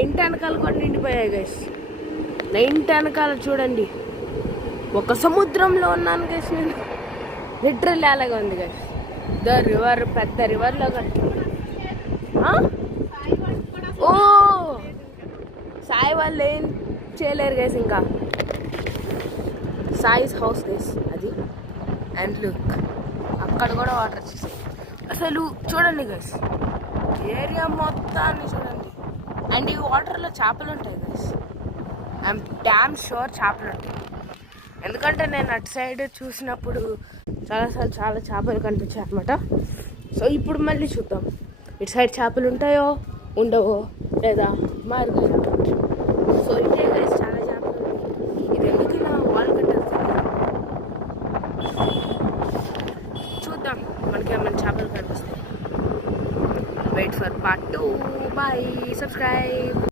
ఇంటి వెనకాల కూడా నిండిపోయాయి గైస్. నా ఇంటి వెనకాల చూడండి, ఒక సముద్రంలో ఉన్నాను గైస్. నేను లిటరల్లీ అలాగే ఉంది గైస్. ద రివర్, పెద్ద రివర్లో ఓ సాయి వాళ్ళు ఏం చేయలేరు గైస్. ఇంకా సాయిస్ హౌస్ గైస్ అది. అండ్ లుక్, అక్కడ కూడా వాటర్ వచ్చేసాయి. అసలు చూడండి గైస్, ఏరియా మొత్తాన్ని చూడండి. అండ్ ఈ వాటర్లో చేపలు ఉంటాయి గైస్. ఐఎమ్ డ్యామ్ షూర్ చేపలు ఉంటాయి. ఎందుకంటే నేను అటు సైడ్ చూసినప్పుడు చాలాసార్లు చాలా చేపలు కనిపించాయి అనమాట. సో ఇప్పుడు మళ్ళీ చూద్దాం, ఇటు సైడ్ చేపలు ఉంటాయో ఉండవో లేదా మారుగా. సో ఇదే గైస్ చాలా చేపలు ఉన్నాయి. ఇది ఎందుకు ఇలా వాల్ కట్టారు చూద్దాం, మనకి ఏమైనా చేపలు కనిపిస్తాయి. Wait for part 2. Bye, subscribe.